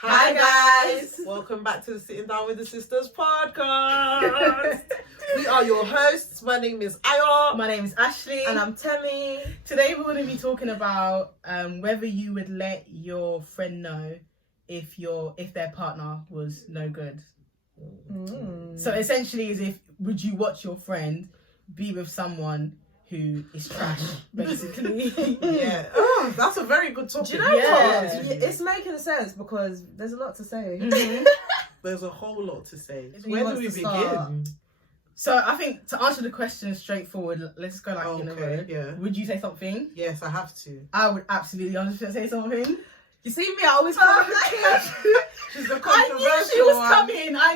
Hi guys! Welcome back to the Sitting Down with the Sisters podcast. We are your hosts. My name is Ayo. My name is Ashley. And I'm Temi. Today we're going to be talking about whether you would let your friend know if their partner was no good. So essentially is would you watch your friend be with someone who is trash, basically? Yeah. Oh, that's a very good topic. Do you know what? It's making sense because there's a lot to say. Mm-hmm. There's a whole lot to say. Who Where do wants we to begin? start? So I think to answer the question straightforward, let's just go in a row. Yeah. Would you say something? Yes, I have to. I would absolutely 100% say something. You see me, I always come with the She's the I controversial knew she was one. coming. I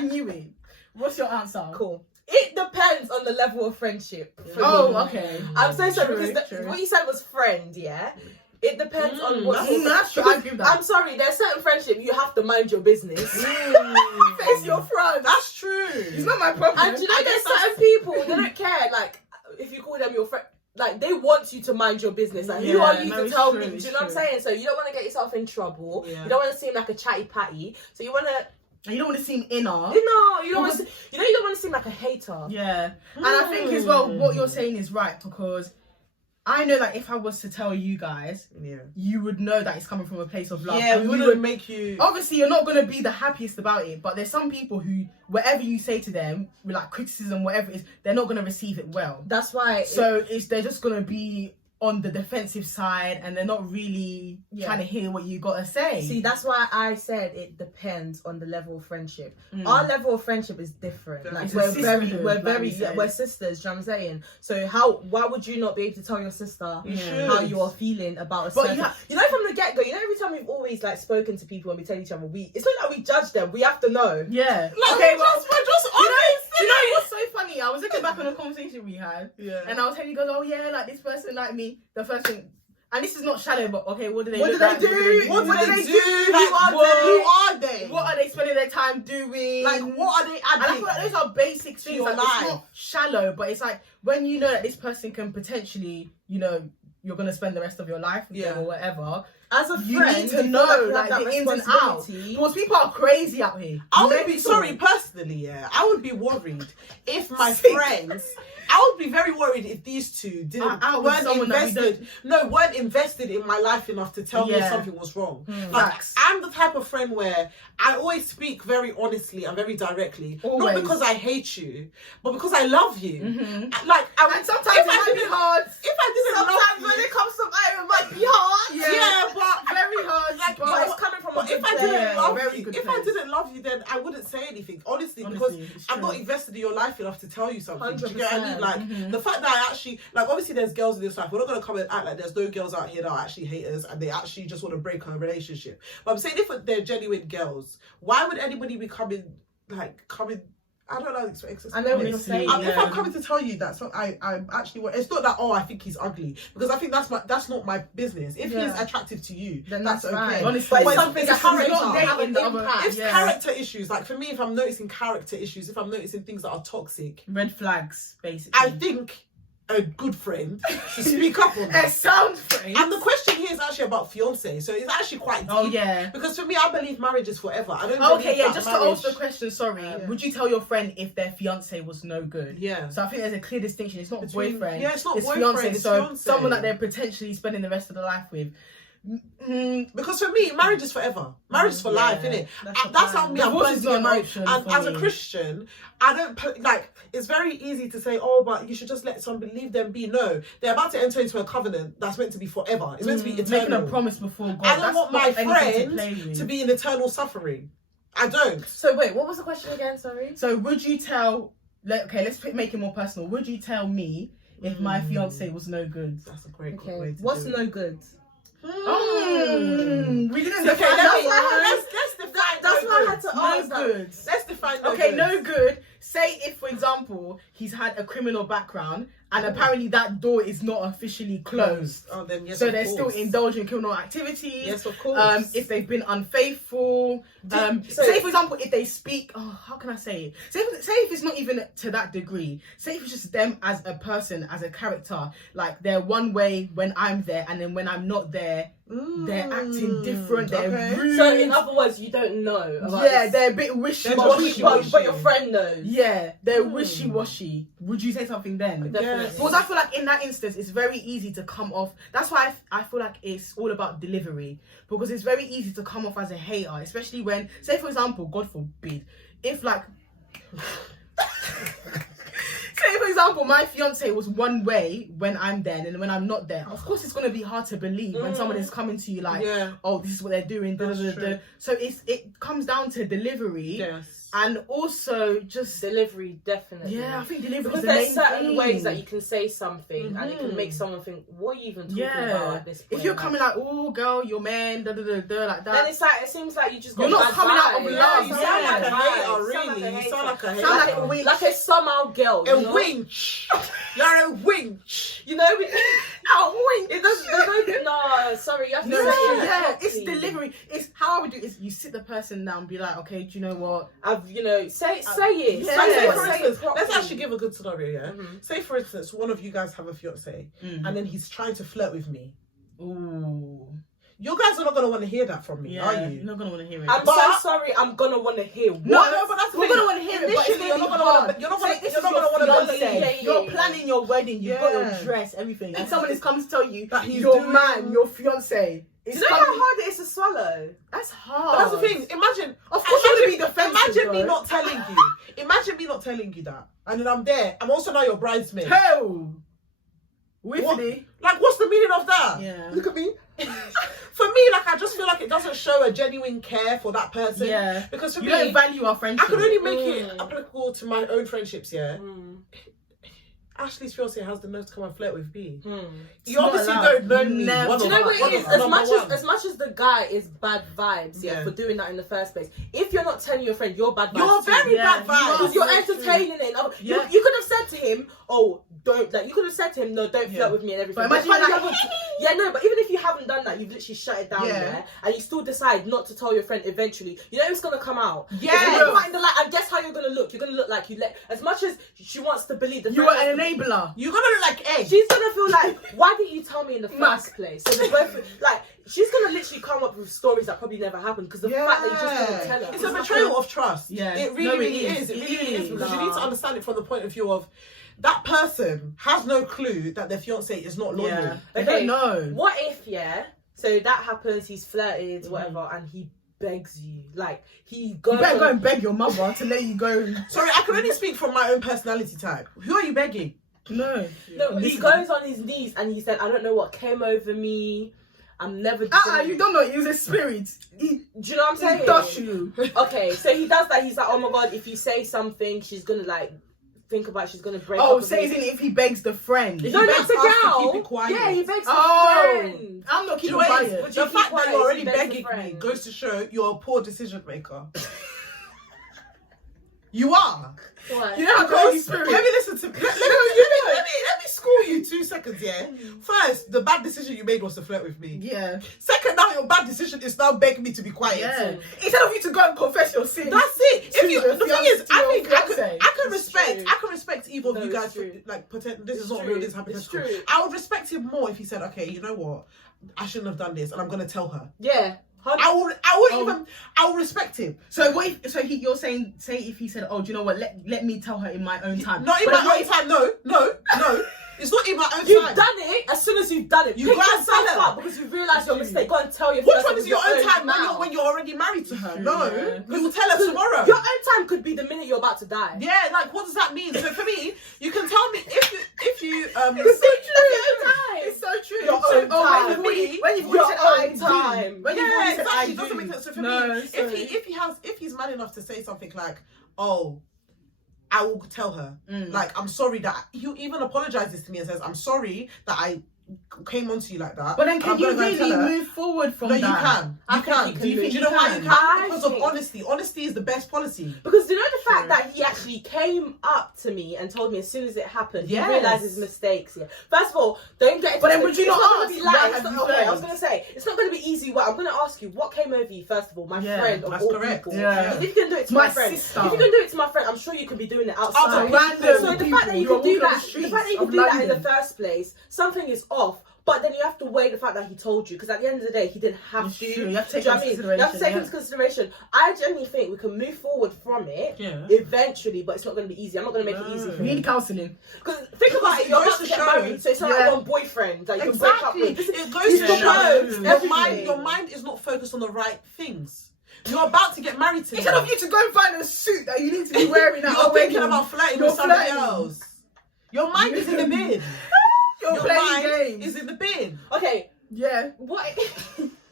knew it. What's your answer? Cool. It depends on the level of friendship. for me. Okay. I'm so sorry True, because true. what you said was friend, yeah? It depends on what... That's true. I agree with that. I'm sorry, there's certain friendship you have to mind your business. Face your front. That's true. It's not my problem. And you know, there's certain people, they don't care, like, if you call them your friend, like, they want you to mind your business. Like, who are you to tell me? Do you know what I'm saying? So you don't want to get yourself in trouble. Yeah. You don't want to seem like a chatty patty. So you want to... And you don't want to seem inner. you don't want to. You don't want to seem like a hater. Yeah. And I think as well, what you're saying is right, because I know that if I was to tell you guys, you would know that it's coming from a place of love. Yeah, and we you wouldn't make you... Obviously, you're not going to be the happiest about it, but there's some people who, whatever you say to them, with like criticism, whatever it is, they're not going to receive it well. That's why. So they're just going to be on the defensive side, and they're not really trying to hear what you got to say. See, that's why I said it depends on the level of friendship. Our level of friendship is different. Like It's we're sisterhood, we're sisters. Do you know what I'm saying? So why would you not be able to tell your sister how you are feeling about a certain... You know, from the get go. You know, every time we've always like spoken to people and we tell each other, it's not like we judge them. We have to know. Yeah. Like, Okay, we're just honest. you know what's so funny? I was looking back on a conversation we had, and I was telling you guys, oh yeah, like this person like me. The first thing, and this is not shallow, but okay, what do they do? What do they do? Like, who are they? What are they spending their time doing? Like, what are they And I adding? feel like those are basic things. your Like, life. it's not shallow, but it's like when you know that this person can potentially, you know, you're gonna spend the rest of your life with them or whatever. As a You friend, need to you know feel like you have the that ins and outs. responsibility. Because people are crazy out here. I would be Mental. sorry personally, I would be worried if my friends. I would be very worried if these two weren't invested in my life enough to tell me if something was wrong. Like, I'm the type of friend where I always speak very honestly and very directly, not because I hate you, but because I love you. Like, And sometimes it might be hard. If I didn't love Sometimes you, when it comes to it might be hard. yeah, but Very hard. like, But it's coming from a but if good I didn't place. love Very you, good if I place. didn't love you, then I wouldn't say anything. Honestly, because it's I'm not true. invested in your life enough to tell you something. Do you get what I mean? 100%. Like the fact that I actually, like, obviously there's girls in this life. We're not gonna come and act like there's no girls out here that are actually haters and they actually just want to break a relationship. But I'm saying if they're genuine girls, why would anybody be coming? I don't know. I know what you're saying. If I'm coming to tell you that, so I actually want. It's not that I think he's ugly, because I think that's not my business. If he's attractive to you, then that's okay. fine. Honestly, But it's something it's that character. have an impact. It's character issues. Like for me, if I'm noticing character issues, if I'm noticing things that are toxic, Red flags, basically. I think a good friend should speak up on that. A sound friend. And the question here is actually about fiancé, so it's actually quite deep. Oh yeah. Because for me, I believe marriage is forever. I don't. Okay, believe yeah. that Just marriage... to answer the question, sorry. Would you tell your friend if their fiance was no good? Yeah. So I think there's a clear distinction. It's not Between- boyfriend. yeah, it's not boyfriend, fiance. it's So fiancé. someone that they're potentially spending the rest of their life with. Because for me, marriage is forever. Marriage is for life, innit? That's how me. I'm Divorce going is to not get an married. option And for as a me. Christian, I don't like. It's very easy to say, "Oh, but you should just let somebody leave them be." No, they're about to enter into a covenant that's meant to be forever. It's meant to be eternal. Making a promise before God. I don't That's want not my anything friend to to be in eternal suffering. I don't. So wait, what was the question again? Sorry. So would you tell? Okay, let's make it more personal. Would you tell me if my fiance was no good? That's a great way Okay. to What's do it. no good? We didn't Okay, define let's define. That's why I had to no ask. good. Let's define. Okay, no good. Say if, for example, he's had a criminal background and apparently that door is not officially closed. Oh, then yes, so of they're course. still indulging in criminal activities. Yes, of course. If they've been unfaithful, say for example, if they speak, how can I say it? Say if it's not even to that degree. Say if it's just them as a person, as a character, like they're one way when I'm there, and then when I'm not there, they're acting different. They're rude. So in other words, you don't know. About this. They're a bit wishy-washy. But your friend knows. Yeah, they're wishy-washy. Would you say something then? Definitely. Because I feel like in that instance, it's very easy to come off. That's why I feel like it's all about delivery. Because it's very easy to come off as a hater, especially when, say for example, God forbid, if like... Say, for example, my fiance was one way when I'm there, and when I'm not there. Of course, it's going to be hard to believe when someone is coming to you like, oh, this is what they're doing. Da, da, da, da. So it comes down to delivery. Yes. And also just... Delivery, definitely. Yeah, I think delivery because is the there's main certain thing. ways that you can say something and it can make someone think, what are you even talking about at this point? If you're coming like, oh, girl, your man, da, da, da, da, like that. Then it's like, it seems like you just got You're not bad coming out vibes. of love. You sound like a hater, really. You sound like a hater. Sound like a winch. Like a somehow girl. A winch. You're a winch. You know, a winch. it doesn't, no, sorry, you have to say it properly. It's delivery. It's how I would do it is you sit the person down and be like, okay, do you know what? Say it. Yeah. Like, say Yeah. for Say it instance, properly. let's actually give a good scenario, yeah? Say for instance, one of you guys have a fiance and then he's trying to flirt with me. Ooh. You guys are not going to want to hear that from me, are you? You're not going to want to hear it. I'm so sorry, I'm gonna want to hear what? No, but that's the We're thing. going to want to hear it, but it's Initially, you're not going to want to. You're not going to. You're not going to want to believe. You're planning your wedding, you've got Yeah. your dress, everything, and someone is comes to tell you That he's your doing- man, your fiance. Do you know how hard it is to swallow? That's hard. But that's the thing. Imagine. Of course, you want to be imagine, defensive. imagine me though. not telling you. Imagine me not telling you that, and then I'm there. I'm also now your bridesmaid. Hell. What? Whiffy. Like, what's the meaning of that? Yeah. Look at me. For me, like, I just feel like it doesn't show a genuine care for that person. Yeah. Because for You me, don't value our friendship. I can only make it applicable to my own friendships, yeah? Ashley's fiance has the nerve to come and flirt with me. You obviously don't know me. Never. Do you know what it is? As much as the guy is bad vibes, for doing that in the first place. If you're not telling your friend, you're bad vibes. You're very bad vibes. Because you're entertaining it. You could have said to him, "Oh, don't." Like you could have said to him, "No, don't flirt with me and everything." But imagine like, but even if you haven't done that, you've literally shut it down there, and you still decide not to tell your friend eventually. You know it's gonna come out. Yeah. If you put in the light, and guess how you're gonna look? You're gonna look like you let. As much as she wants to believe the you friend are an wants to- enabler. You're gonna look like egg. She's gonna feel like, why didn't you tell me in the first place? So they both like, she's gonna literally come up with stories that probably never happened because the fact that you just didn't tell her. It's a betrayal of trust. Yeah. It really is. It really is. Because you need to understand it from the point of view of that person has no clue that their fiance is not loyal. Yeah. They Okay, don't know. What if, so that happens, he's flirted, whatever, and he begs you. Like, he goes. You better go and beg your mother to let you go. Sorry, I can only speak from my own personality type. Who are you begging? No. No, he goes on his knees and he said, I don't know what came over me. I'm never. You don't know. He's a spirit. Do you know what I'm saying? He does you. Okay, so he does that. He's like, oh my god, if you say something, she's gonna like think about. She's gonna break. Oh, up say with me. if he begs the friend. No, He not begs the us to girl. keep it quiet. Yeah, he begs the Oh, friend. I'm not Do you keeping know what it is? quiet. But The you fact keep that quiet, you're already he begs the begging me friend. goes to show you're a poor decision maker. You are. What? You know how the Holy Spirit. Let me listen to let me school you 2 seconds, yeah? First, the bad decision you made was to flirt with me. Yeah. Second, now your bad decision is now begging me to be quiet. Yeah. Instead of you to go and confess your sins. That's it. If you, To the thing is, to I your think fiancé. I can respect either of No, you it's guys. true. Like, pretend this It's is not true. real. This is It's hypothetical. true. I would respect him more if he said, "Okay, you know what? I shouldn't have done this, and I'm gonna tell her." Yeah. I would I would respect him. So what if, you're saying, say if he said, oh, do you know what, let me tell her in my own time. Not in But my own time. No. It's not in my own You've time. done it. As soon as you've done it, You pick go and yourself tell her. up because you've realised your mistake. Go and tell your Which fiancé one is with your own time mouth. when you're already married to her? True, No, yeah. you will tell her tomorrow. Your own time could be the minute you're about to die. Yeah, like what does that mean? So for me, you can tell me if you It's so true. It's so true. Your So, own time. when you've Your said I own do. time. When you've yeah, already said I exactly. It do. doesn't make sense. So for No, me, sorry. if he's man enough to say something like, "Oh, I will tell her," like I'm sorry that he even apologizes to me and says, "I'm sorry that I came onto you like that. But then, can I'm you gonna go and really tell her. move forward from No, that? you can. I You think can. you can Do you move. know why you I can? Because of think- honesty. Honesty is the best policy. Because you know the fact that he actually came up to me and told me as soon as it happened, Yes. he realised his mistakes. Yeah. First of all, don't get. But then would you it's not gonna ask, be why like, have you okay, I failed? was gonna say it's not gonna be easy. Well, I'm gonna ask you what came over you first of all, my Yeah, friend of that's all correct. people. Yeah. If you can do it to My my friend, sister. if you can do it to my friend, I'm sure you can be doing it outside. Other random So the fact that you people can do who are walking on that, the the streets fact that you of can do that in the London. first place, something is off. But then you have to weigh the fact that he told you, because at the end of the day, he didn't have It's to. true. You have to take Do you know into what I mean? You have to take consideration, into consideration. I genuinely think we can move forward from it Yeah. eventually, but it's not going to be easy. I'm not going to make it easy for We you. need counselling. Because think about it, you're Goes about to to get show. married, so it's not Yeah. like one boyfriend that you can break up Exactly. with. It goes It's to the show road, your everything. mind is not focused on the right things. You're about to get married to Instead him. of you to go and find a suit that you need to be wearing at You're our thinking wedding, about flirting You're with somebody flirting. else. Your mind is in the bin. you're Your playing mind games. is in the bin. Okay, Yeah, what?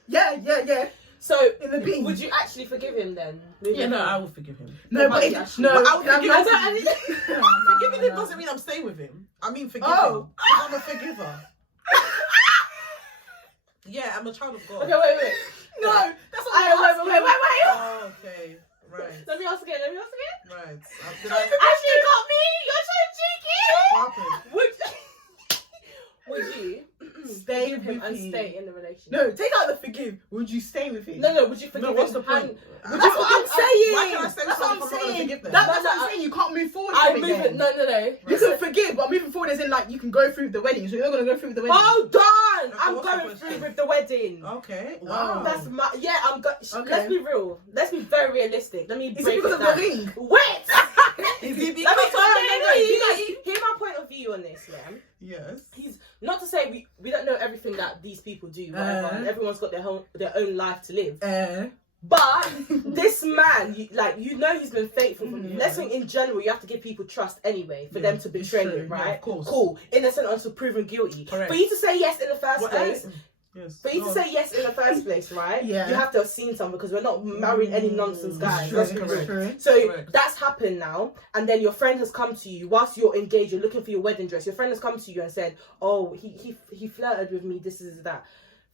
yeah. So, In the bin. would you actually forgive him then? Yeah, no, I will forgive him. No, but Yeah, no. but I would can I be forgive honest him. with you? No, Forgiving him no. doesn't mean I'm staying with him. I mean forgive Oh. him. I'm a forgiver. Yeah, I'm a child of God. Okay, wait. No, that's not I, what I'm wait. Oh, okay. Right. Let me ask again. Right. Did Actually, got me. You're so cheeky. what happened? Would you Stay forgive him with and him. stay in the relationship? No, take out the forgive. Would you stay with him? No. Would you forgive No, what's him? the point? and- That's what I'm saying. Why can I stay with That's what I'm someone if I'm not gonna saying. forgive them? That's No, what I'm saying. You can't move forward I from move it. it. Then. No. You can forgive, but moving forward is in like you can go through with the wedding. So you're not gonna go through with the wedding. Hold on. Okay, I'm what's the going question? through with the wedding. Okay. Wow. That's my I'm go- Okay. Let's be real. Let's be very realistic. Let me Is it break because it of the down. ring? Wait. Is it Let me because no. You guys hear my point of view on this, yeah? Yes. He's not to say we don't know everything that these people do, whatever. And everyone's got their own life to live. But this man, you know he's been faithful from you. Let's think in general, you have to give people trust anyway for them to betray true. you, right? Yeah, of course. Cool. Innocent until proven guilty. Correct. For you to say yes in the first place, Yes. for you to say yes in the first place, right? Yeah. You have to have seen something because we're not marrying any nonsense guys. True, Let's be correct. real. true. So Correct. that's happened now, and then your friend has come to you whilst you're engaged. You're looking for your wedding dress. Your friend has come to you and said, "Oh, he flirted with me. This is that."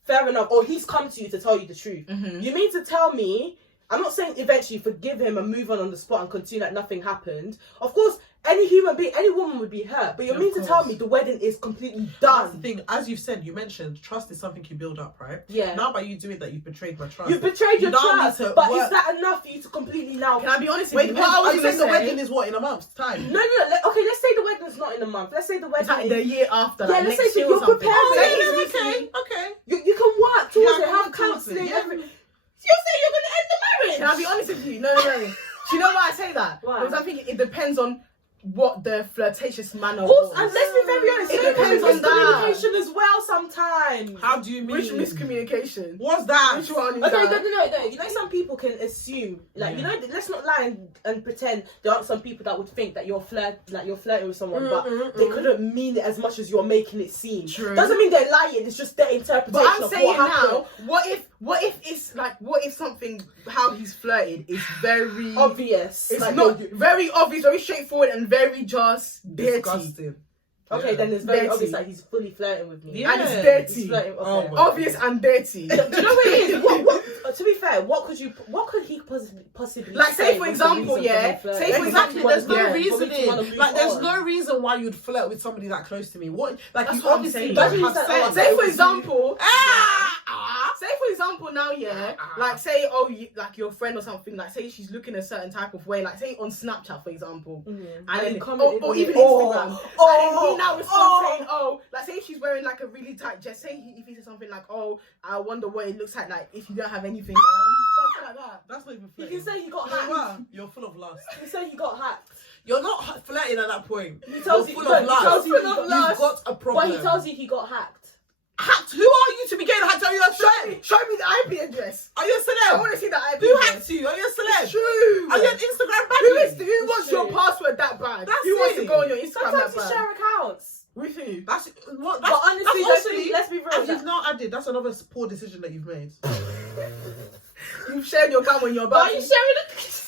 Fair enough. Or he's come to you to tell you the truth. Mm-hmm. You mean to tell me? I'm not saying eventually forgive him and move on the spot and continue like nothing happened. Of course, any human being, any woman would be hurt. But you Of mean to course. tell me the wedding is completely That's the done? thing. As you've said, you mentioned trust is something you build up, right? Yeah. Now by you doing that, you've betrayed my trust. You've betrayed your You now trust, need to but work- is that enough for you to completely now? Can I be honest with Wait, you? what What I are was you gonna saying? The say? wedding is what in a month's time? No. Okay, let's say the wedding's not in a month. Let's say the It's wedding like the year after, Yeah, like let's next say year you're or something. preparing. Oh, Say yeah, easy. okay. You can work towards Yeah, it, I have can work towards counselling, it, yeah. everything. You're saying you're going to end the marriage? Can I be honest with you? No. Do you know why I say that? Why? Because I think it depends on what the flirtatious manner Of course, was. and let's be very honest, It it depends depends on on that. communication as well sometimes. How do you mean? Which miscommunication? What's that? Which one is Okay, that? no. You know, some people can assume, like, you know, let's not lie and pretend there aren't some people that would think that you're flirting with someone, but they couldn't mean it as much as you're making it seem. True. Doesn't mean they're lying. It's just their interpretation But I'm of saying what happened. now, what if something how he's flirted is very Obvious. It's Like, not you're- very obvious, very straightforward, and very just dirty. Disgusting. Okay, Yeah. then it's very Dirty. obvious that he's fully flirting with me. Yeah. And it's He's dirty. flirting. Oh Okay. my Obvious and dirty. Do you know what it is? To be fair, what could he possibly Like, say, for was the example, reason for yeah, him flirting? say, for Exactly. example, There's no yeah, reason for me to wanna in. move Like, there's on. no reason why you'd flirt with somebody that close to me. What? Like, That's you what I'm obviously saying. don't Imagine have you said, sense. Say for example, Ah! say for example now, yeah, like say like your friend or something, like say she's looking a certain type of way, like say on Snapchat for example, And and then then commented or on even it. Instagram, and then he now responds saying, oh. like say if she's wearing like a really tight dress, say if he says something like, oh, I wonder what it looks like if you don't have anything on, stuff like that. That's not even You flirting. can say he got You know hacked. what? You're full of lust. You can say he got hacked. You're not flirting at that point. He tells You're you, full of he lust. tells you, Full of he got, lust. You've got a problem. but he tells you he got hacked. Hacked? Who are you to be getting hacked? Are you a celeb? Show me the IP address. Are you a I celeb? want to see that IP Who address. hacked you? Are you a celeb? It's true. Are you an Instagram Who baddie? wants your password that bad? That's Who wants to it. go on your Instagram Sometimes that you bad? share accounts. With who? That's what. But That's, honestly, that's let's be real. and you've not added. That's another poor decision that you've made. You've shared your account when you're Why about are you sharing it?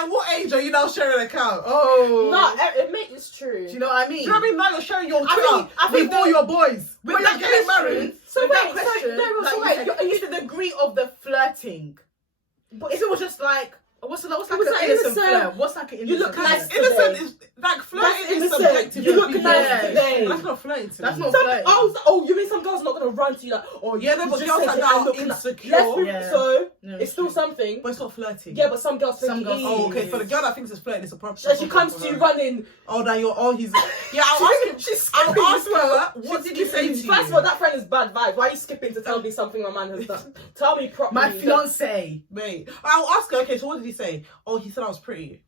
At what age are you now sharing an account? Oh. No, it makes it's true. Do you know what I mean? Do you know what I mean? Now you're sharing your I Twitter think with all your boys. With When that you're getting question, married. So with wait, that question, so like wait, you said, the degree of the flirting. But if it was just like, what's like an like innocent innocent. flirt? What's like an innocent You look flirt? nice. Innocent is like flirting That's is innocent. subjective. You look to nice people. today. That's not flirting to That's me. not Some, flirting. you mean some girls not gonna run to you like, oh Yeah, no, you but just girls said like it, that I are look like- insecure. Let's be- Yeah. So No, it's still something. But it's not flirting. Yeah, but some girls think Some it girls- is. Oh, okay. For the girl that thinks it's flirting, it's a problem. And she comes to you running. Oh, that you're. Oh, he's. Yeah, I'll ask him. She's I'll skipping ask as well. her. What did he say to you? First of all, that friend is bad vibes. Why are you skipping to tell me something my man has done? Tell me properly. My fiance. Mate, I'll ask her. Okay, so what did he say? Oh, he said I was pretty.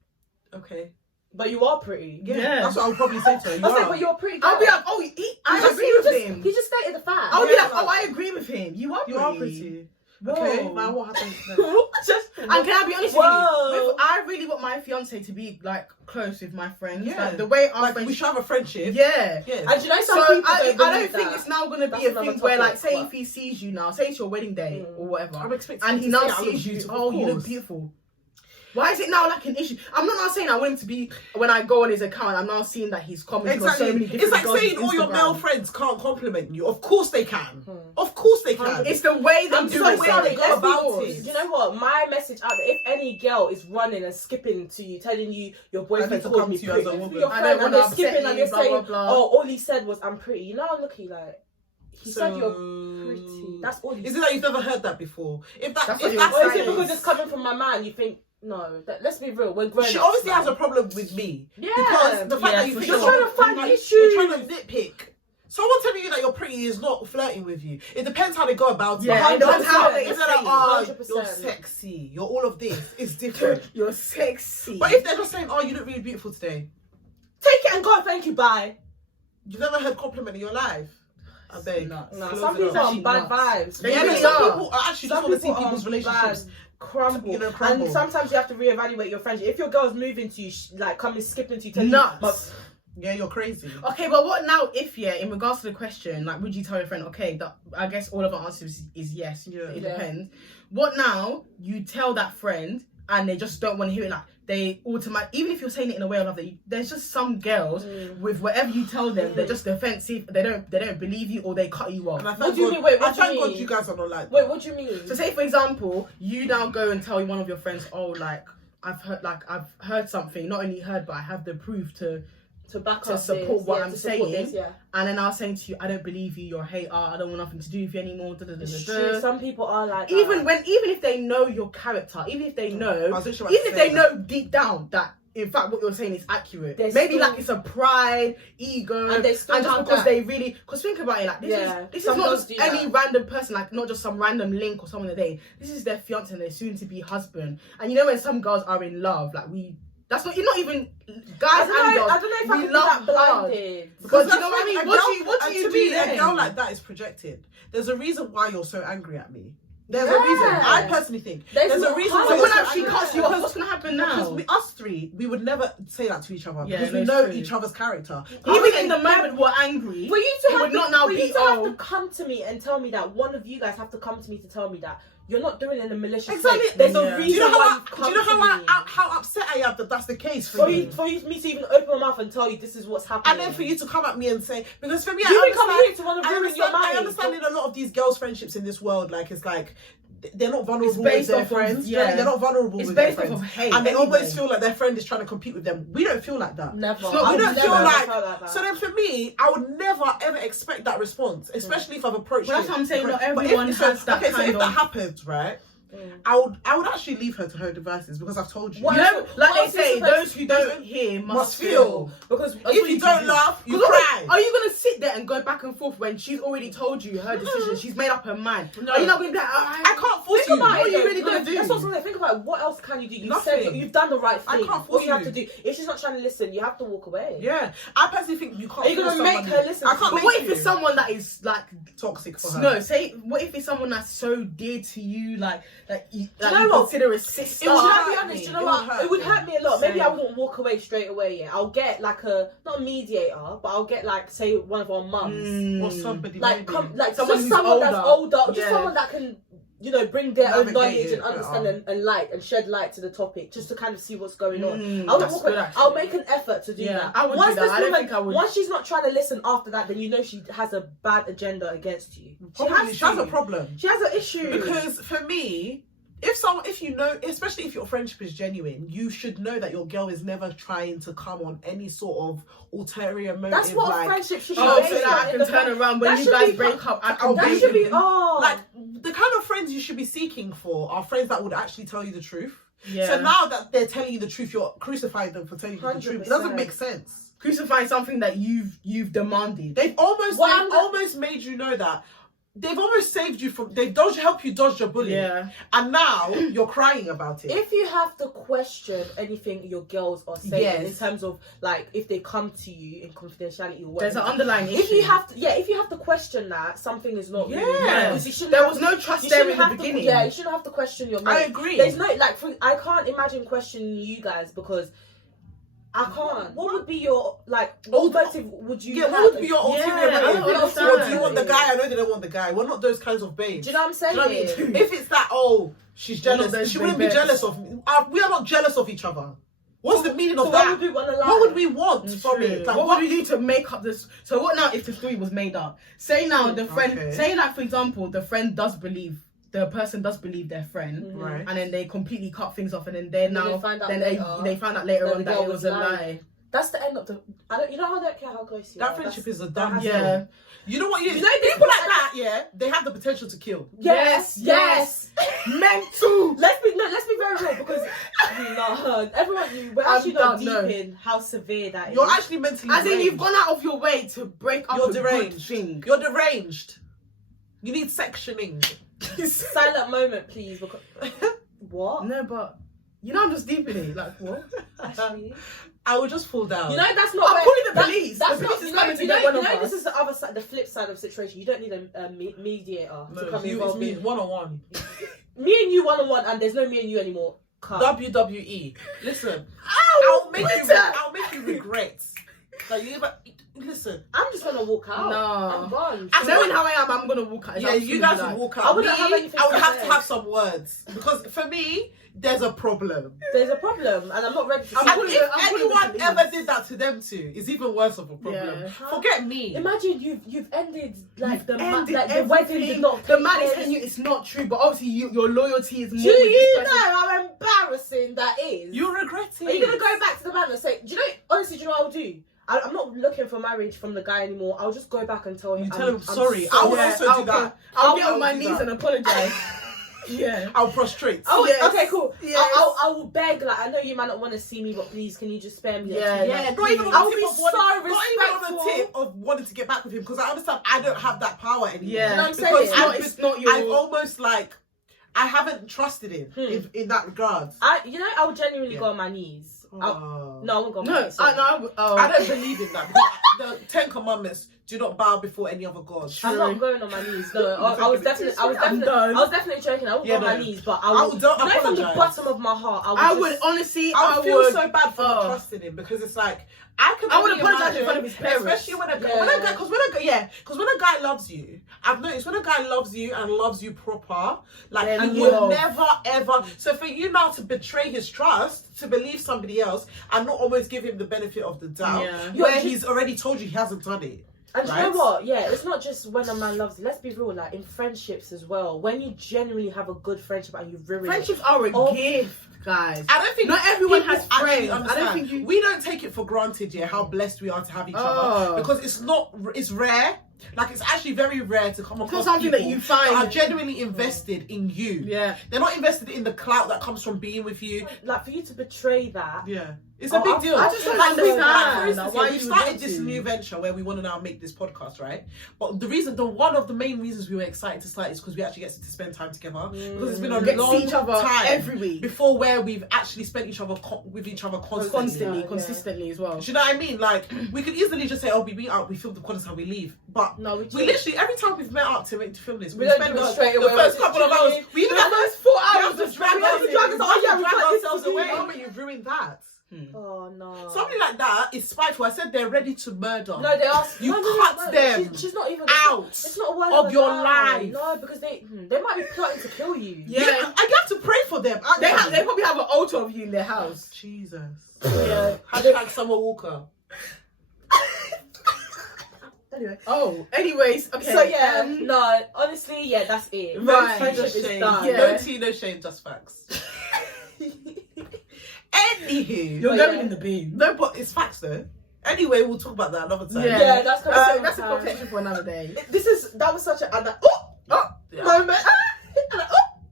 Okay. But you are pretty. Yeah. That's what I'll probably say to her. You I was like, are. but you're pretty. Girl. I'll be like, oh, I agree with him. He just stated the fact. I'll be Yeah, like, oh, like- I agree with him. You You are pretty. Whoa. Okay, now what happens next? Just And can I be honest Whoa. with you? I really want my fiance to be like close with my friends. Yeah. Like, the way our Like, friends. we should have a friendship. Yeah. Yeah. And you know So some people I don't don't believe think that. it's now gonna That's be a another thing where, like, topic, say but- if he sees you now, say it's your wedding day or whatever, I'm expecting and him he to now say I look sees you, beautiful, oh, of you look course. beautiful. Why is it now like an issue? I'm not now saying I want him to be, when I go on his account, I'm now seeing that he's commenting on so many Exactly. different It's like girls' saying all your Instagram. male friends can't compliment you. Of course they can. Of course they can. It's the way they I'm do so it. sorry. Go Let's about be, it. you know what? My message out there: if any girl is running and skipping to you, telling you your boyfriend to called come me to you as pretty, a woman. your I friend don't and wanna they're upset skipping you, and you're blah, saying, blah, blah. "Oh, all he said was I'm pretty." You know, I'm looking like he said you're pretty. That's all he Is said. it that you've never heard that before? If That's that, what if he that's was Or is the it because case, it's coming from my man? You think no? Let's be real. We're grown. she obviously has a problem with me. Yeah. Because the fact Yeah, that you for think sure. You're trying to find like, issues. You're trying to nitpick. Someone telling you that you're pretty is not flirting with you. It depends how they go about it. Yeah, it depends how they If say they're it. like, oh, 100%. you're sexy, you're all of this, it's different. You're sexy. But if they're just saying, oh, you look really beautiful today, Take it and go. Thank you. Bye. you've never heard compliment in your life. I beg. Nuts. No, Close some it people up. are on bad vibes. They Yeah, really some are. people actually just Some want to see people are people's on relationships. bad crumble. You know, crumble. And sometimes you have to reevaluate your friendship. If your girl's moving to you, like coming skipping to you, telling Nuts. you, but Yeah, you're crazy. Okay, but what now if, yeah, in regards to the question, like, would you tell your friend, okay, that I guess all of our answers is yes, Yeah. it Yeah. depends. What now, you tell that friend and they just don't want to hear it, like, they automatically, even if you're saying it in a way of love, that there's just some girls with whatever you tell them, they're just defensive, they don't believe you or they cut you off. And I What thank do you God- mean? Wait, what I do you thank God mean? you guys are not like wait, that. what do you mean? So say, for example, you now go and tell one of your friends, oh, like, I've heard something, not only heard, but I have the proof to back to up support this, what yeah, I'm to support saying. this, yeah. And then I was saying to you, I don't believe you, you're a hater, I don't want nothing to do with you anymore. Da, da, da, It's da, true. da. Some people are like Even that. even if they know your character, even if they know, I was literally about even to if say they that. know deep down that in fact what you're saying is accurate, There's maybe still- like it's a pride, ego, And they still just have because that. they really, because think about it, like this Yeah, is some not girls just do any that. random person, like not just some random link or someone that they. This is their fiance and their soon to be husband. And you know when some girls are in love, like that's not, you're not even guys I and don't girls. know if I we can be love that hard. blinded. Because Because you know what I mean? a What girl- do you to do me, then? a girl like that is projected. There's a reason why you're so angry at me. There's a Yeah. reason. I personally think There's there's a no reason harm. why So you're when so actually angry. cuts you off, Because- what's gonna happen Because now? us three, we would never say that to each other Yeah, because we that's know true. each other's character. Even in the moment we're angry, For you to it have would to, not now for you be, to have oh. to come to me and tell me that one of you guys have to come to me to tell me that you're not doing it in a malicious Exactly. way. There's Yeah. a Do reason you know why how you've come do you know to me. how upset I am that that's the case for For you? you, me to even open my mouth and tell you this is what's happening. And then for you to come at me and say, because for me, You I think I'm understand, here to want to ruin your I mind. understand in a lot of these girls' friendships in this world, like it's like they're not vulnerable It's with based their off of- friends. yeah. They're not vulnerable It's with their based off friends. of hate. And they anyway. always feel like their friend is trying to compete with them. We don't feel like that. Never. No, We I've don't feel never like, felt like that. so then for me, I would never ever expect that response, especially if I've approached But that's it. what I'm saying, not But if- everyone so- has that okay, so kind if of- that happens, right, I would actually leave her to her devices because I've told you. What You know, else- like what they else is say, supposed those who don't hear must feel. Because If you don't laugh, you Because cry. Are you gonna sit there and go back and forth when she's already told you her decision? She's made up her mind. No. Are you not gonna be like, I can't force think you. about What it. are you though. really gonna do? That's what I'm saying. Think about it. What else can you do? You've Nothing. said you've done the right I thing. can't All force you have you. to do. If she's not trying to listen, you have to walk away. Yeah, I personally think you can't. Are you gonna force make somebody. her listen I to can't you? But make what if you it's someone that is like, toxic for her? no, say, what if it's someone that's so dear to you, like you you know you what? consider a sister? It would hurt hurt me me. honest, you It know would what? hurt It would me. hurt me a lot. Maybe I Same. wouldn't walk away straight away, yeah. I'll get like not a mediator, but I'll get like say one of our mums. Or somebody Like maybe. come like Someone just who's someone that's older. older, just Yeah. someone that can you know, bring their own Navigate knowledge it, and understanding and light and shed light to the topic, just to kind of see what's going on. I'll make an effort to do that. I would do that. I don't think I would. Once she's not trying to listen after that, then you know she has a bad agenda against you. She has a problem. She has an issue. Because for me, if you know, especially if your friendship is genuine, you should know that your girl is never trying to come on any sort of ulterior motive. That's what a friendship should be. So that I can turn around when you guys break up. That should be like the kind of friends you should be seeking for are friends that would actually tell you the truth. Yeah. So now that they're telling you the truth, you're crucifying them for telling you the truth. It doesn't make sense. Crucifying something that you've demanded. They've almost made you know that. They've almost saved you from. They've helped you dodge your bullying. Yeah. And now you're crying about it. If you have to question anything your girls are saying in terms of like if they come to you in confidentiality or whatever, there's an underlying issue. If you have to question that, something is not really right. There was no trust there in the beginning. You shouldn't have to question your mate. I agree. There's no I can't imagine questioning you guys because I can't. What would be your what motive would you have? What would be your ulterior motive? What do you want the guy? I know they don't want the guy. We're not those kinds of babes. Do you know what I'm saying? Do you know what I mean? If it's that, she's jealous. She wouldn't be jealous of me. We are not jealous of each other. What's the meaning of that? What would we want from it? Like, what would we do to make up this? So what now if the story was made up? Say now the friend, say like for example, the person does believe their friend, right? And then they completely cut things off, and then they find out later on that it was a lie. That's the end of the. You know how I don't care how close you are. That friendship is a dumb deal. Yeah. You know what? You know people like that. Yeah, they have the potential to kill. Yes. Mental. Let's be very real because we're actually not deep in how severe that is. You're actually mentally. As in, you've gone out of your way to break up. You're deranged. You're deranged. You need sectioning. Silent moment, please. Because what? No, but I'm just deep in it. Like what? Actually, I will just fall down. You know that's not. I'm calling the police. That's the not. police is coming to get one of us. This is the other side, the flip side of the situation. You don't need a mediator to come involved. It's me one-on-one. Me and you one-on-one, and there's no me and you anymore. WWE. Listen, I'll make you regret. Like you ever listen. I'm just gonna walk out. No, I'm gone. Knowing how I am, I'm gonna walk out. Yeah, you guys will walk out. I would have to have some words because for me, there's a problem. There's a problem, and I'm not ready to. If anyone ever did that to them too, it's even worse of a problem. Yeah. Forget me. Imagine you've ended the wedding did not. The man is telling you it's not true, but obviously your loyalty is more. Do you know how embarrassing that is? You regret it. Are you gonna go back to the man and say, do you know what I'll do? I'm not looking for marriage from the guy anymore. I'll just go back and tell him. Tell him sorry. I will also do that. I'll get on my knees and apologize. Yeah, I'll prostrate. Oh, yes. Okay, cool. Yes. I will beg. Like, I know you might not want to see me, but please, can you just spare me? Not even on the tip of wanting to get back with him because I understand I don't have that power anymore. Yeah, you know what I'm saying? It's not your. I've almost I haven't trusted him in that regard. I would genuinely go on my knees. No, I won't go on my knees. I don't believe in that. The 10 Commandments: do not bow before any other god. I'm not going on my knees. No, I was definitely joking. I would go on my knees, but I would. From the bottom of my heart, I would honestly. I would feel so bad for not trusting him because it's like. I would apologize in front of his parents, especially when a guy loves you. I've noticed when a guy loves you and loves you proper, and you'll never ever. So for you now to betray his trust, to believe somebody else, and not always give him the benefit of the doubt, where he's already told you he hasn't done it. And you know what? Yeah, it's not just when a man loves you. Let's be real, in friendships as well. When you genuinely have a good friendship and you ruin friendships are a gift. Guys, I don't think not everyone has friends. I don't think we don't take it for granted, how blessed we are to have each other because it's rare. It's actually very rare to come across something people that you find that are genuinely invested in you. Yeah, they're not invested in the clout that comes from being with you. For you to betray that. Yeah. It's a big deal. I just don't understand. For instance, we started this new venture where we want to now make this podcast, right? But one of the main reasons we were excited to start is because we actually get to spend time together. Because it's been a long time every week before where we've actually spent with each other constantly, consistently as well. Do you know what I mean? We could easily just say, we meet up, we film the podcast, and we leave. But no, we literally every time we've met up to film this, we spend the first couple of hours. We even the first 4 hours of drag ourselves away. Oh, but you've ruined that. Oh no. Somebody like that is spiteful. I said they're ready to murder. No, they ask you cut them. She's not even out. It's not a word of your life. No, because they might be plotting to kill you. Yeah, and you have to pray for them. They probably have an altar of you in their house. Jesus. Yeah. Hashtag Summer Walker. Anyway. Oh, anyways, okay. So yeah, no, honestly, yeah, that's it. Right. Friendship is done. Yeah. No tea, no shame, just facts. Anywho, You're going in the bin. no, but it's facts though. Anyway, we'll talk about that another time. Yeah, that's that's a conversation for another day. That was such a moment.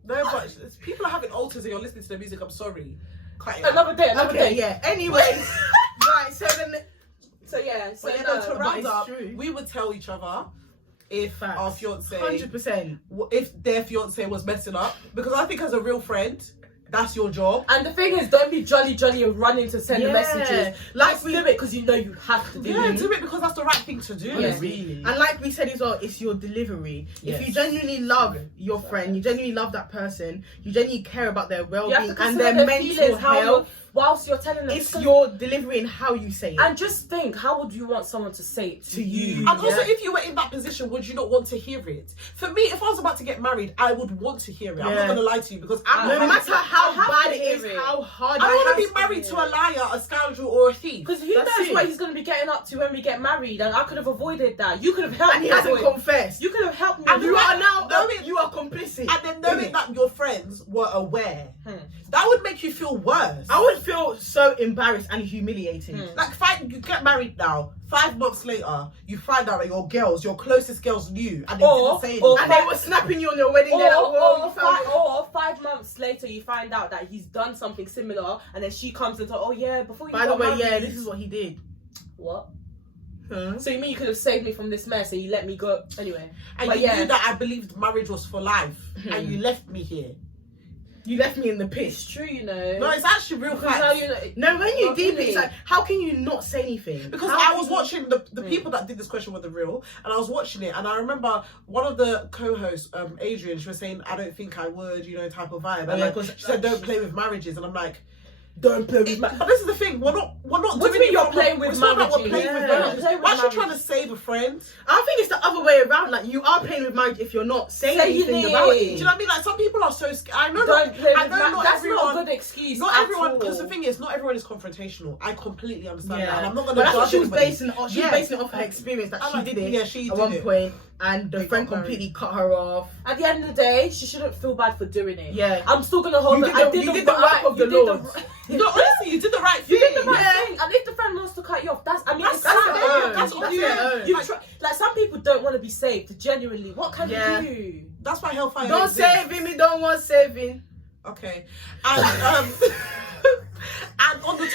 No, but people are having altars and you're listening to the music. I'm sorry. Cut it Another out. day, another day. Yeah. Anyways, right. So then. So yeah, But you know, to round it's up, true. we would tell each other if Facts. our fiance, 100%. if their fiance was messing up, because I think as a real friend, that's your job. And the thing is, don't be jolly and running to send the messages. Like do it because you know you have to do Yeah, it. do it because that's the right thing to do. Yeah. Really. And like we said as well, it's your delivery. Yes. If you genuinely love your friend, you genuinely love that person, you genuinely care about their well-being and their mental health, whilst you're telling them. it's your delivery and how you say it. And just think, how would you want someone to say it to you? And also, if you were in that position, would you not want to hear it? For me, if I was about to get married, I would want to hear it. I'm not going to lie to you because I'm no not matter how bad it is, it. how hard I it don't want is. to be married to a liar, a scoundrel, or a thief. Because who That's knows it. what he's going to be getting up to when we get married, and I could have avoided that. You could have helped And me. he hasn't avoid. confessed. You could have helped me. And You avoid are that. now, you are complicit. And then knowing that your friends were aware, that would make you feel worse. I would feel so embarrassed and humiliated. Like, you get married now. 5 months later, you find out that your closest girls knew, and they didn't say anything. And they were snapping you on your wedding day. Or 5 months later, you find out that he's done something similar, and then she comes and tells, "Oh yeah, before you." By the got way, married, yeah, this is what he did. What? Huh? So you mean you could have saved me from this mess, and you let me go anyway? And but you yeah. knew that I believed marriage was for life, and you left me here. You left me in the It's piss. true, you know. No, it's actually real Because now facts. you know. No, when you Not deep it, really. it's like, how can you not say anything? Because How I can was you- watching the people that did this question were the real, and I was watching it, and I remember one of the co-hosts, Adrian, she was saying, "I don't think I would," type of vibe. And yeah, like, 'cause she said, "Don't play with marriages," and I'm like, Don't play with but this is the thing, we're not What do doing you mean it you're from playing a- with it's not that we're marriages? playing with Yeah. marriages. Play with Why is she marriage. trying to save a friend? I think it's the other way around. Like, you are playing with marriage if you're not saying anything about Do it. you know what I mean? Like, some people are so scared. I know Don't play I with know marriage. not That's everyone. not a good excuse. Not at everyone, all. because the thing is, not everyone is confrontational. I completely understand that, and I'm not going But to that's what judge she was anybody. basing it off. She was basing it off her experience that she did it. Yeah, she at did one it. point, and the They friend got married. completely cut her off. At the end of the day, she shouldn't feel bad for doing it. Yeah. I'm still gonna hold You her. did the work of the Lord. No, honestly, you did the right thing. You did the right thing, and if the friend wants to cut you off, that's That's it's their sad. own. That's on you. You like some people don't want to be saved. Genuinely, what can you do? That's why hellfire Don't exists. save him, he don't want saving. Okay, and and on the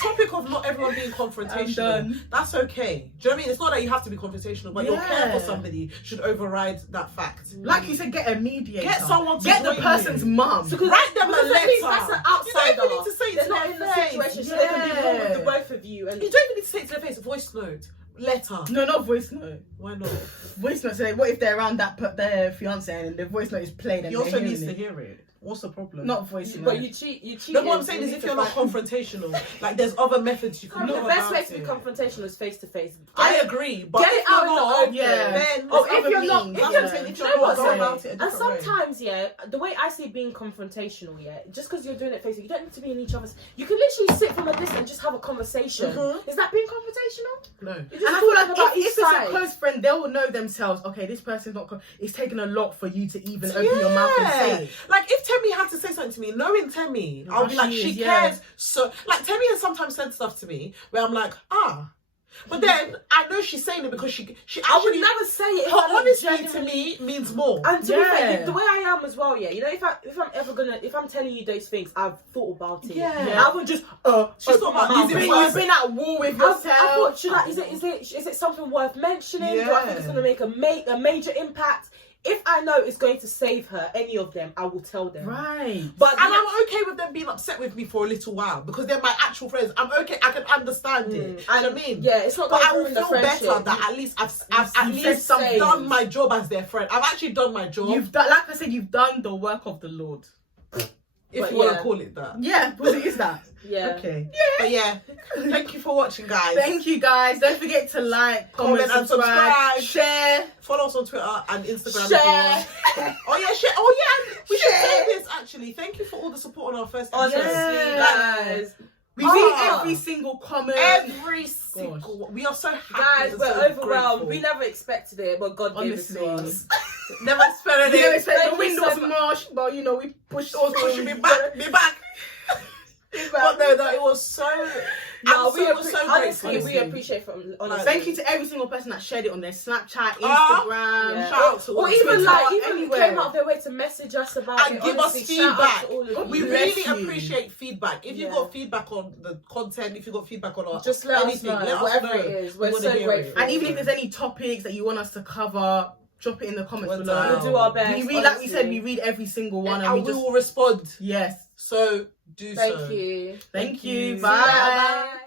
topic of not everyone being confrontational, done. that's okay. Do you know what I mean? It's not that you have to be confrontational, but your care for Yeah. somebody should override that fact. Like you said, get a mediator. Get someone to get the join person's you. mum. Write them a Because at least letter. that's an You outsider. don't even need to say it They're to not their in the face. situation, so they can be wrong with the both of you. And You don't even need to say it to their face. Voice note, letter. No, not voice note. Why not? Voice note. So what if they're around their fiance and the voice note is played and He also they're needs to hearing it? hear it. What's the problem? Not voice note. but you cheat. No, what I'm saying is if you're not confrontational, like there's other methods you can The go best about way to be it. confrontational is face to face. I agree, but Get if it out you're in the not, open. Yeah. then Oh, there's if you're other not- means. if That's you're- what I'm saying. If Do you're you know not, what, go Sarah? about it a And different way. sometimes, yeah, the way I see being confrontational, yeah, just because you're doing it face, you don't need to be in each other's. You can literally sit from a distance and just have a conversation. Mhm. Is that being confrontational? No. You're just And I feel talking like about if each it's a side. close friend, they will know themselves. Okay, this person's not. It's taken a lot for you to even open your mouth and say it. Like if Temi had to say something to me, knowing Temi, I'll be like, she she is, yeah. cares. So, like Temi has sometimes said stuff to me where I'm like, but then I know she's saying it because she I would actually, never say it. If her I don't honesty to genuinely- me means more. And to be Yeah. fair, the way I am as well, yeah. You know, if I'm telling you those things, I've thought about it. Yeah. I would just She's talking about You've using been, words. at war with I yourself. thought, is it something worth mentioning? Do I think it's going to make a major impact? If I know it's going to save her, any of them, I will tell them. Right. But And I'm okay with them being upset with me for a little while because they're my actual friends. I'm okay. I can understand it. You know what I mean? yeah, it's not But going I to will ruin the feel friendship. better that at least I've at you said least something. done my job as their friend. I've actually done my job. You've done, like I said, you've done the work of the Lord. If you want to call it that. Yeah, pussy is that. Yeah. Okay. But yeah, thank you for watching, guys. Thank you, guys. Don't forget to like, comment and subscribe, share. Follow us on Twitter and Instagram. Share. Oh yeah, share. Oh yeah, and we should say this actually. Thank you for all the support on our first episode. Guys. We read every single comment. Every single one. We are so happy. Guys, we're so overwhelmed. grateful. We never expected it, but God gave it to us. Never expected We never it. said the wind was marsh, but you know, we pushed all Push me back. Me back. But no, it was so. No, honestly, we appreciate from honestly. Thank you to every single person that shared it on their Snapchat, Instagram, shout out to all or even Twitter, like even anywhere. came out of their way to message us about and it. give us Honestly, shout out feedback. to all of We you. really Bless you. appreciate feedback. If you've got feedback on the content, if you've got feedback on our Just let anything, us know, let us whatever know. it is. We We're wanna so hear grateful. it. and even if there's any topics that you want us to cover, drop it in the comments We'll below. We'll do our best. We read, like we said, we read every single one, and we we just will respond. yes. So do so. Thank you. Thank you. See Bye. ya. Bye.